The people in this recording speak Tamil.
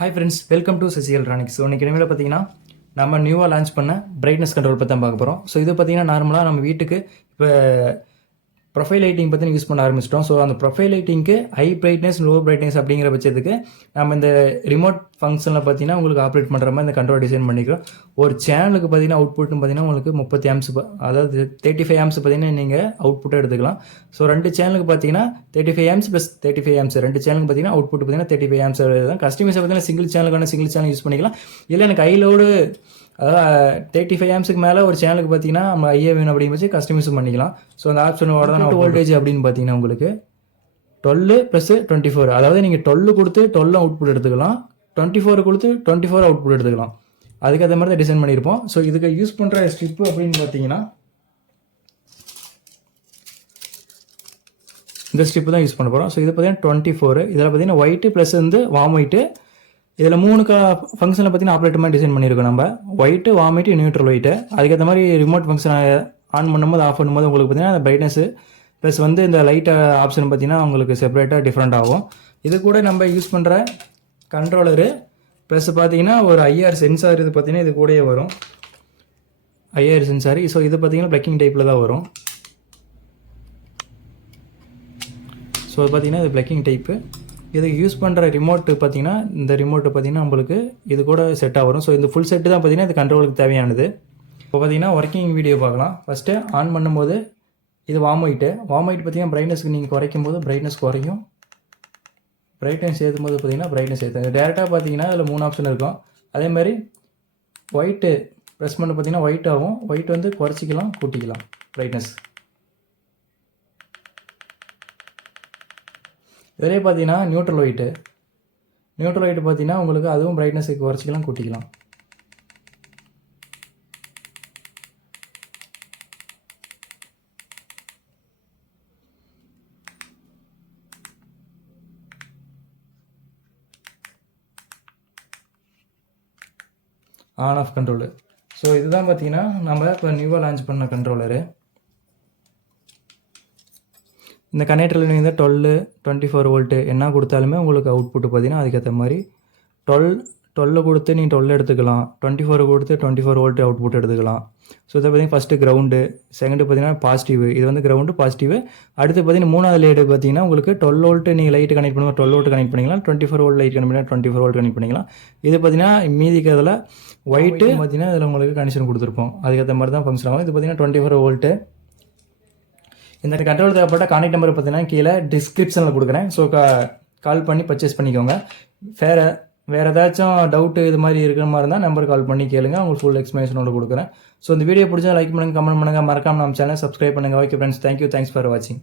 Hi friends, welcome to Sasi electronics. So இன்றைக்கி இனிமேல் பார்த்தீங்கன்னா நம்ம நியூவாக லான்ச் பண்ண பிரைட்னஸ் கண்ட்ரோல் பற்றி தான் பார்க்க போகிறோம். ஸோ இது பார்த்தீங்கன்னா நார்மலாக நம்ம வீட்டுக்கு இப்போ ப்ரொஃபைல் லைட்டிங் பற்றி யூஸ் பண்ண ஆரம்பிச்சிட்டோம். ஸோ அந்த ப்ரொஃபைல் லைட்டிங்க்கு ஹை பிரைட்னஸ் லோ பிரைட்னஸ் அப்படிங்கிற பட்சத்துக்கு நம்ம இந்த ரிமோட் ஃபங்க்ஷனில் பார்த்தீங்கன்னா உங்களுக்கு ஆப்ரேட் பண்ணுற மாதிரி இந்த கண்ட்ரோல் டிசைன் பண்ணிக்கிறோம். ஒரு சேனலுக்கு பார்த்தீங்கன்னா அவுட்புட்னு பார்த்தீங்கன்னா உங்களுக்கு 30 ஆம்ஸ், அதாவது 35 ஆம்ஸ் பார்த்தீங்கன்னா நீங்கள் அவுட்புட்டை எடுத்துக்கலாம். ஸோ 2 சேனலுக்கு பார்த்தீங்கன்னா 35 ஆம்ஸ் ப்ளஸ் 35 ஆம்ஸ், 2 சேனலுக்கு பார்த்தீங்கன்னா அவுட்புட் பார்த்தீங்கன்னா 35 ஆம்ஸ் தான். கஸ்டமைஸை பார்த்தீங்கன்னா சிங்கிள் சேனல் யூஸ் பண்ணிக்கலாம். இல்லை எனக்கு ஹைலோடு அதாவது 35 ஆம்ஸுக்கு மேலே ஒரு சேனலுக்கு பார்த்தீங்கன்னா நம்ம ஐஏ வேணும் அப்படின்னு வச்சு கஸ்டமைஸும் பண்ணிக்கலாம். ஸோ அந்த ஆப்ஷனோட தான் வோல்டேஜ் அப்படின்னு பார்த்தீங்கன்னா உங்களுக்கு 12 + 24, அதாவது நீங்கள் 12 கொடுத்து 12 அவுட்புட் எடுத்துக்கலாம், 24 கொடுத்து 24 அவுட்புட் எடுத்துக்கலாம். அதுக்கேற்ற மாதிரி தான் டிசைன் பண்ணியிருப்போம். ஸோ இதுக்கு யூஸ் பண்ணுற ஸ்ட்ரிப்பு அப்படின்னு பார்த்தீங்கன்னா இந்த ஸ்ட்ரிப்பு தான் யூஸ் பண்ண போகிறோம். ஸோ இது பார்த்தீங்கன்னா 24, இதில் பார்த்தீங்கன்னா ஒயிட்டு ப்ளஸ் வந்து வார்ம் ஒயிட்டு. இதில் 3 ஃபங்க்ஷனில் பார்த்தீங்கன்னா ஆப்ரேட்டர் மாதிரி டிசைன் பண்ணியிருக்கோம். நம்ம white, warm white, neutral white. அதுக்கேற்ற மாதிரி ரிமோட் ஃபங்க்ஷனை ஆன் பண்ணும்போது ஆஃப் பண்ணும்போது உங்களுக்கு பார்த்தீங்கன்னா அந்த பிரைட்னஸ் ப்ளஸ் வந்து இந்த லைட் ஆப்ஷன் பார்த்தீங்கன்னா உங்களுக்கு செப்பரேட்டாக டிஃப்ரெண்ட் ஆகும். இது கூட நம்ம யூஸ் பண்ணுற கண்ட்ரோலரு ப்ளஸ் பார்த்தீங்கன்னா ஒரு ஐஆர் சென்சார், இது பார்த்தீங்கன்னா இது கூடயே வரும் ஐஆர் சென்சார். ஸோ இது பார்த்தீங்கன்னா பிளக்கிங் டைப்பில் தான் வரும். ஸோ பார்த்தீங்கன்னா இது பிளக்கிங் டைப்பு. இதுக்கு யூஸ் பண்ணுற ரிமோட்டு பார்த்தீங்கன்னா இந்த ரிமோட்டு பார்த்தீங்கன்னா நம்மளுக்கு இது கூட செட்டாக வரும். ஸோ இந்த ஃபுல் செட்டு தான் பார்த்தீங்கன்னா இது கண்ட்ரோலுக்கு தேவையானது. இப்போ பார்த்தீங்கன்னா ஒர்க்கிங் வீடியோ பார்க்கலாம். ஃபஸ்ட்டு ஆன் பண்ணும்போது இது வார்ம் ஒயிட்டு பார்த்தீங்கன்னா பிரைட்னஸ்க்கு நீங்கள் குறைக்கும் போது பிரைட்னஸ் குறையும், பிரைட்னஸ் ஏற்றும் போது பார்த்தீங்கன்னா பிரைட்னஸ் ஏற்றும். டேரெக்டாக பார்த்தீங்கன்னா அதில் 3 ஆப்ஷன் இருக்கும். அதேமாதிரி ஒயிட்டு ப்ரெஸ் பண்ண பார்த்தீங்கன்னா ஒயிட் ஆகும். ஒயிட் வந்து குறைச்சிக்கலாம், கூட்டிக்கலாம் பிரைட்னஸ். இதே பார்த்தீங்கன்னா நியூட்ரல் ஒயிட்டு பார்த்தீங்கன்னா உங்களுக்கு அதுவும் பிரைட்னஸுக்கு குறைச்சிக்கலாம், கூட்டிக்கலாம். On off control. ஸோ இதுதான் பார்த்தீங்கன்னா நம்ம இப்போ நியூவாக லான்ச் பண்ண கண்ட்ரோலரு. இந்த கனெக்டரில் நீங்கள் 12, 24 வோல்ட்டு என்ன கொடுத்தாலுமே உங்களுக்கு அவுட்புட்டு பார்த்தீங்கன்னா அதுக்கேற்ற மாதிரி 12 கொடுத்து நீங்கள் 12 எடுத்துக்கலாம், 24 கொடுத்து 24 வோல்ட்டு அவுட்புட் எடுத்துக்கலாம். ஸோ இதை பார்த்தீங்கன்னா ஃபஸ்ட்டு கிரவுண்டு, செகண்டு பார்த்தீங்கன்னா பாசிட்டிவ், இது வந்து கிரவுண்டு பாசிட்டிவ். அடுத்து பார்த்தீங்கன்னா 3வது லேடு பார்த்தீங்கன்னா உங்களுக்கு 12 வோல்ட்டு நீங்கள் லைட்டு கனெக்ட் பண்ணுவோம், 12 வோல்ட் கனெக்ட் பண்ணிக்கலாம், 24 வோல்ட் லைட் கனெக்ட் பண்ணிக்கலாம், 24 வோல்ட் கனெக்ட் பண்ணிக்கலாம். இது பார்த்தீங்கன்னா மீதிக்கிறதுல ஒயிட்டு பார்த்தீங்கன்னா இதில் உங்களுக்கு கனெக்ஷன் கொடுத்துருப்போம், அதுக்கேற்ற மாதிரி தான் ஃபங்க்ஷன் ஆகும். இது பார்த்தீங்கன்னா 24 வோல்ட்டு. இந்த கண்ட்ரோல் தேவைப்பட்ட கான்டாக்ட் நம்பர் பார்த்தீங்கன்னா கீழே டிஸ்கிரிப்ஷனில் கொடுக்குறேன். ஸோ கால் பண்ணி பர்ச்சேஸ் பண்ணிக்கோங்க. வேறு ஏதாச்சும் டவுட்டு இது மாதிரி இருக்கிற மாதிரி இருந்தால் நம்பர் கால் பண்ணி கேளுங்க, உங்களுக்கு ஃபுல் எக்ஸ்ப்ளனேஷனோட கொடுக்குறேன். ஸோ இந்த வீடியோ பிடிச்சா லைக் பண்ணுங்கள், கமெண்ட் பண்ணுங்கள், மறக்காமல் நம்ம சேனல் சப்ஸ்கிரைப் பண்ணுங்கள். Okay friends, thank you, thanks for வாட்சிங்.